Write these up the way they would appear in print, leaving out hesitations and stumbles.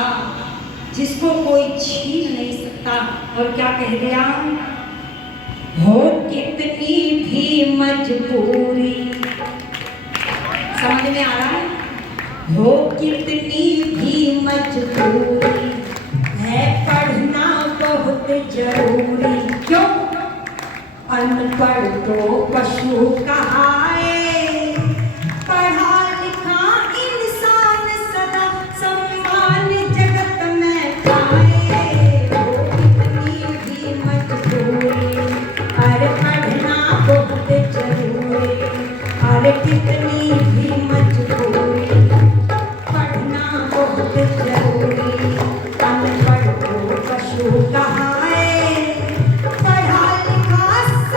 था जिसको कोई छीन नहीं सकता। और क्या कह दिया, हो कितनी भी मजबूरी, समझ में आ रहा है, हो कितनी भी मजबूरी है पढ़ना बहुत जरूरी। क्यों? अनपढ़ तो पशु कहाए, पढ़ा लिखा इंसान सदा सम्मान जगत में पाए। हो कितनी भी मजबूरी, अरे पढ़ना बहुत जरूरी, अरे कितनी भी मजबूरी, पढ़ना बहुत जरूरी। अनपढ़ तो पशु कहाए, पढ़ा लिखा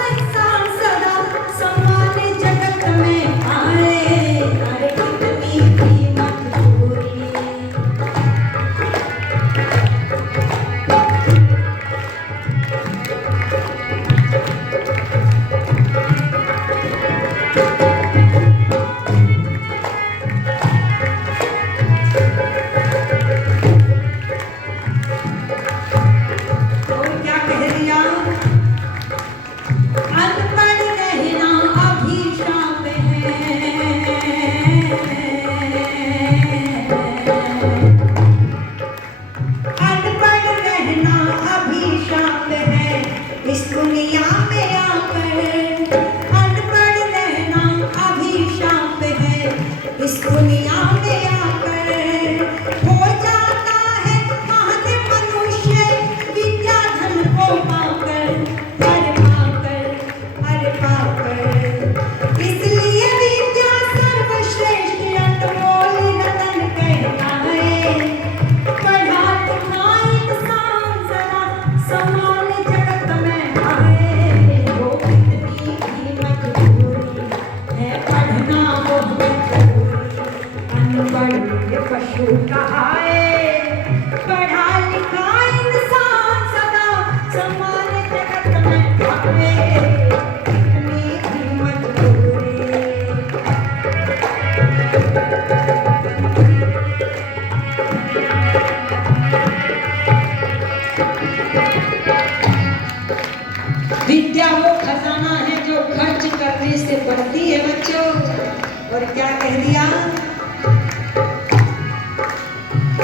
इंसान सदा सम्मान जगत में पाए। अरे कितनी भी मजबूरी। और क्या कह दिया, अनपढ़ रहना अभिशाप है, अनपढ़ रहना अभिशाप है इस दुनिया में आकर। अनपढ़ रहना अभिशाप है इस दुनिया में आकर। हो जाता है महान मनुष्य विद्या धन को पाकर, अरे पाकर, अरे पाकर। इसलिए विद्या सर्वश्रेष्ठ अनमोल रतन कहलाए। पढ़ा लिखा इंसान सदा समान जगत में आए। हो कितनी भी मजबूरी है पढ़ना बहुत जरूरी, अनपढ़ पशु कहाए। पढ़ा लिखा इंसान सदा समान जगत में आए। कितनी भी मजबूरी। विद्या वो खजाना है जो खर्च करने से बढ़ती है बच्चों। और क्या कह दिया,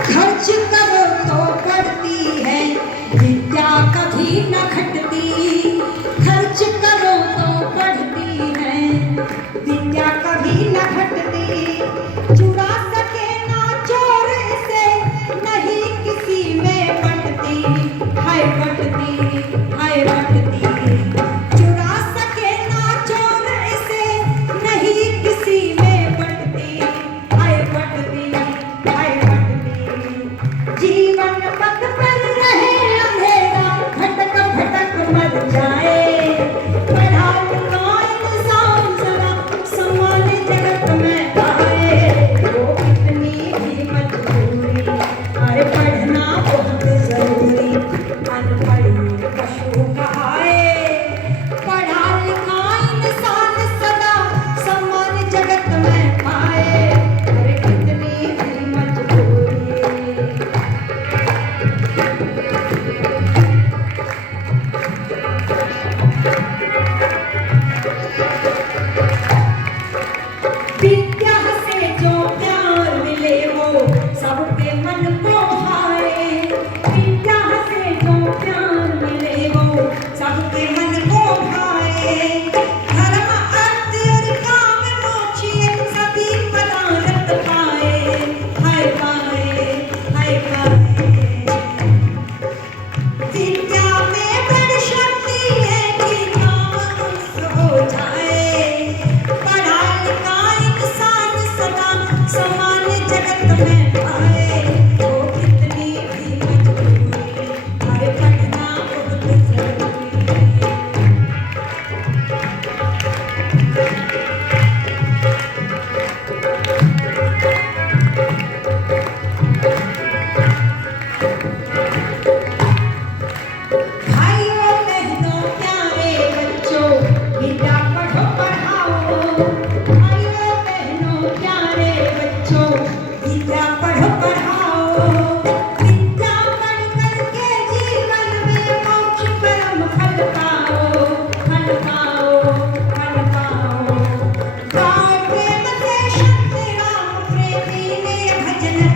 खर्च करो तो बढ़ती है विद्या कभी न घटती। खर्च करो तो बढ़ती है विद्या कभी न घटती। चुरा सके ना चोर से नहीं किसी में बंटती, हाय बंटती, हाय बंटती। चुरा सके ना चोर से नहीं किसी में बंटती।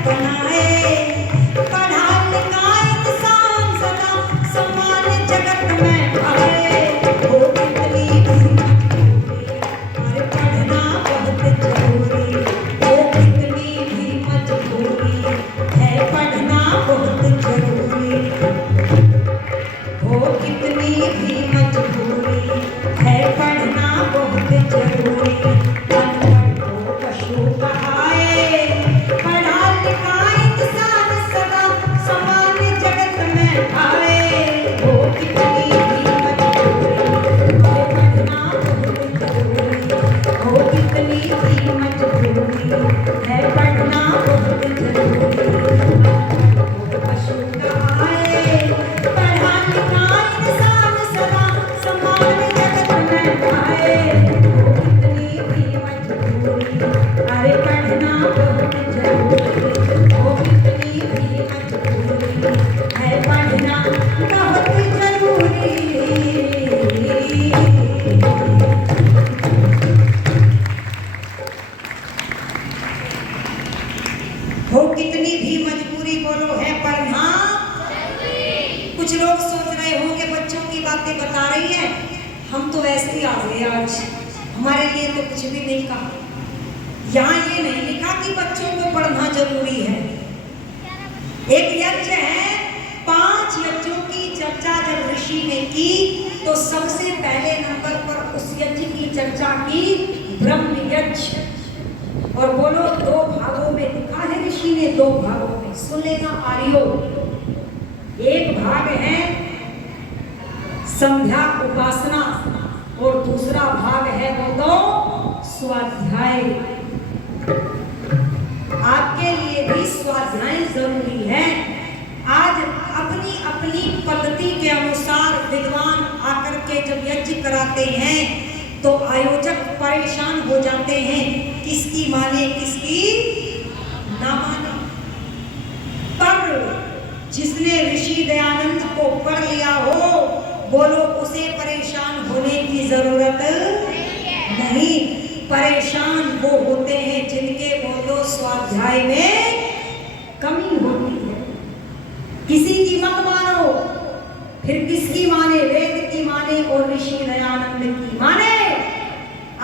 बनाए, पढ़ा लिखा इंसान सदा समान जगत में आए। वो कितनी भी मजबूरी, अरे पढ़ना बहुत जरूरी, वो कितनी भी मजबूरी है, पढ़ना बहुत जरूरी, वो कितनी भी मजबूरी है, पढ़ना बहुत जरूरी। अनपढ़ को पशु कहाए, पढ़ा लिखा इंसान सदा समान जगत में आए। वो कितनी भी मजबूरी है, पढ़ना बहुत जरूरी, वो कितनी भी मजबूरी है, पढ़ना बहुत जरूरी। पशु कहाए, पढ़ा लिखा इंसान सदा समान जगत में आए। वो कितनी भी मजबूरी, अरे पढ़ना बहुत जरूरी, वो कितनी भी मजबूरी है, पढ़ना बहुत जरूरी। वो कितनी भी मजबूरी बोलो है, पढ़ना। कुछ लोग सोच रहे होंगे बच्चों की बातें बता रही है, हम तो वैसे ही आ गए आज, हमारे लिए तो कुछ भी नहीं कहा। यहाँ ये नहीं लिखा कि बच्चों को पढ़ना जरूरी है। एक यज्ञ है, 5 यज्ञों की चर्चा जब ऋषि ने की तो सबसे पहले नंबर पर उस यज्ञ की चर्चा की ब्रह्म यज्ञ। और बोलो 2 भागों में लिखा है ऋषि ने, 2 भागों में सुन लेना आर्यो। एक भाग है संध्या उपासना और दूसरा भाग है वो तो स्वाध्याय। आपके लिए भी स्वाध्याय जरूरी है। आज अपनी अपनी पद्धति के अनुसार विद्वान आकर के जब यज्ञ कराते हैं तो आयोजक परेशान हो जाते हैं, किसकी माने किसकी ना माने। पर जिसने ऋषि दयानंद को पढ़ लिया हो, बोलो उसे परेशान होने की जरूरत नहीं। परेशान वो होते हैं जिनके बोलो स्वाध्याय में कमी होती है। किसी की मत मानो, फिर किसकी माने? वेद की माने और ऋषि दयानंद की माने।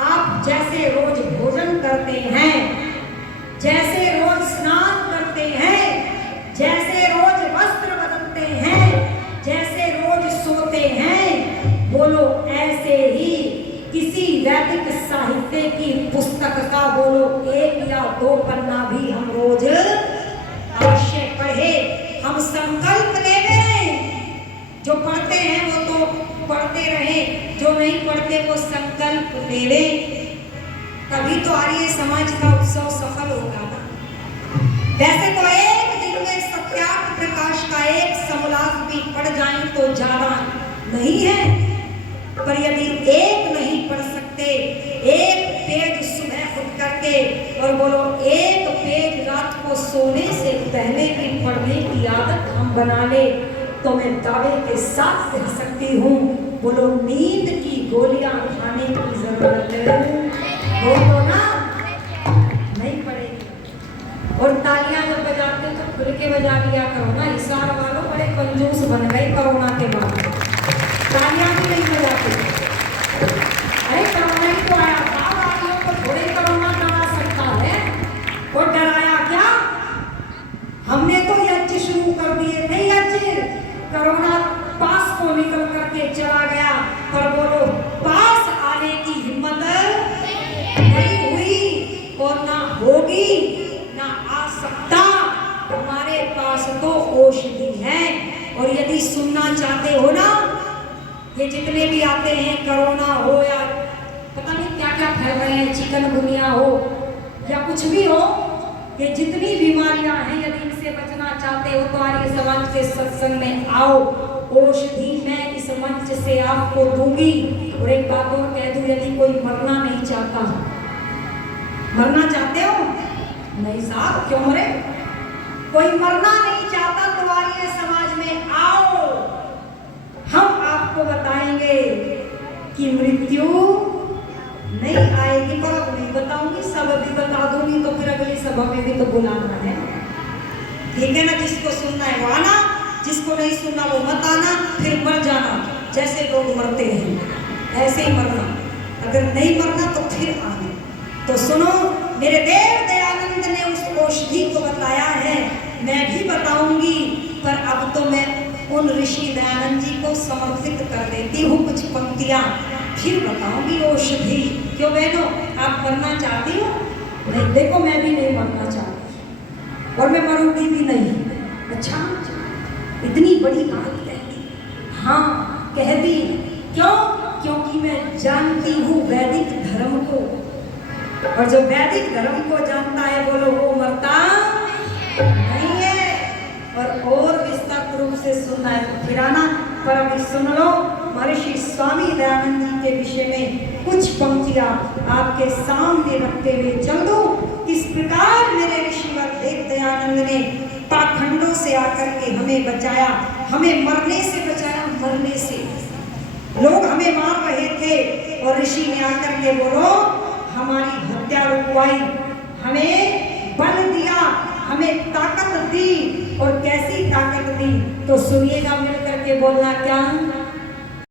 आप जैसे रोज भोजन करते हैं, जैसे रोज स्नान करते हैं, जैसे रोज वस्त्र बदलते हैं, जैसे रोज सोते हैं, बोलो ऐसे ही किसी वैदिक साहित्य की पुस्तक का बोलो 1 या 2 पन्ना भी हम रोज अवश्य पढ़े। हम संकल्प ले लें, जो पढ़ते हैं वो तो पढ़ते रहे, जो नहीं पढ़ते वो संकल्प ले लें। तभी तो आर्य समाज का उत्सव सफल होगा ना। वैसे तो एक दिन में सत्यार्थ प्रकाश का एक समलाप भी पढ़ जाए तो ज्यादा नहीं है, पर यदि एक नहीं पढ़ सकते, एक पेज सुबह उठ करके और बोलो 1 पेज रात को सोने से पहले भी पढ़ने की आदत हम बना ले तो मैं दावे के साथ कह सकती हूँ, बोलो नींद की गोलियां खाने की जरूरत हो तो ना नहीं पड़ेगी। और तालियां जब बजाते तो खुल के बजा लिया करो ना। हिसार वालों बड़े कंजूस बन गए कोरोना के बाद, तालियां भी नहीं बजाते। अरे कोरोना ही तो आया था, वालों को थोड़े कोरोना डरा सकता है। और डराया क्या? हमने तो यज्ञ शुरू कर दिए थे, यज्ञ। कोरोना पास को निकल करके चला गया, पर बोलो पास आने की हिम्मत नहीं हुई और ना होगी, ना आ सकता। हमारे पास तो औषधि है। और यदि सुनना चाहते हो ना, ये जितने भी आते हैं, कोरोना हो या पता नहीं क्या क्या फैल रहे हैं, चिकनगुनिया हो या कुछ भी हो, ये जितनी बीमारियां हैं, यदि इनसे बचना चाहते हो तो आर्य समाज के सत्संग में आओ। औषधि मैं इस मंच से आपको दूंगी। और एक बात और कह दूं, यदि कोई मरना नहीं चाहता, मरना चाहते हो? नहीं साहब, क्यों मरे? कोई मरना नहीं चाहता तो आर्य समाज में आओ। हम आपको बताएंगे कि मृत्यु नहीं आएगी, पर अब नहीं बताऊंगी, सब अभी बता दूंगी तो फिर अगली सभा में भी तो बुलाना है। ठीक है ना, जिसको सुनना है वो आना, जिसको नहीं सुनना वो मत आना, फिर मर जाना जैसे लोग मरते हैं ऐसे ही मरना, अगर नहीं मरना तो फिर आना। तो सुनो, मेरे देव दयानंद ने उस औषधि को बताया है, मैं भी बताऊंगी, पर अब तो मैं उन ऋषि दयानंद जी को समर्पित कर देती हूँ कुछ पंक्तियाँ, फिर बताऊंगी औषधि। क्यों बहनों, आप मरना चाहती हो? नहीं, देखो मैं भी नहीं मरना चाहती और मैं मरूंगी भी नहीं। अच्छा, इतनी बड़ी बात कह दी? हाँ कह दी। क्यों? क्योंकि मैं जानती हूँ वैदिक धर्म को, और जो वैदिक धर्म को जानता है बोलो वो मरता नहीं है। और विस्तार रूप से सुनना है तो फिर आना, पर अभी सुन लो, महर्षि स्वामी दयानंद जी के विषय में कुछ पंक्तियां आपके सामने रखते हुए चल दो। किस प्रकार मेरे ऋषिवर देव दयानंद ने पाखंडों से आकर के हमें बचाया, हमें मरने से बचाया। मरने से लोग हमें मार रहे थे और ऋषि ने आकर के बोलो हमारी हत्या रुकवाई, हमें बल दिया, हमें ताकत दी। और कैसी ताकत दी तो सुनिएगा, मिलकर के बोलना क्या?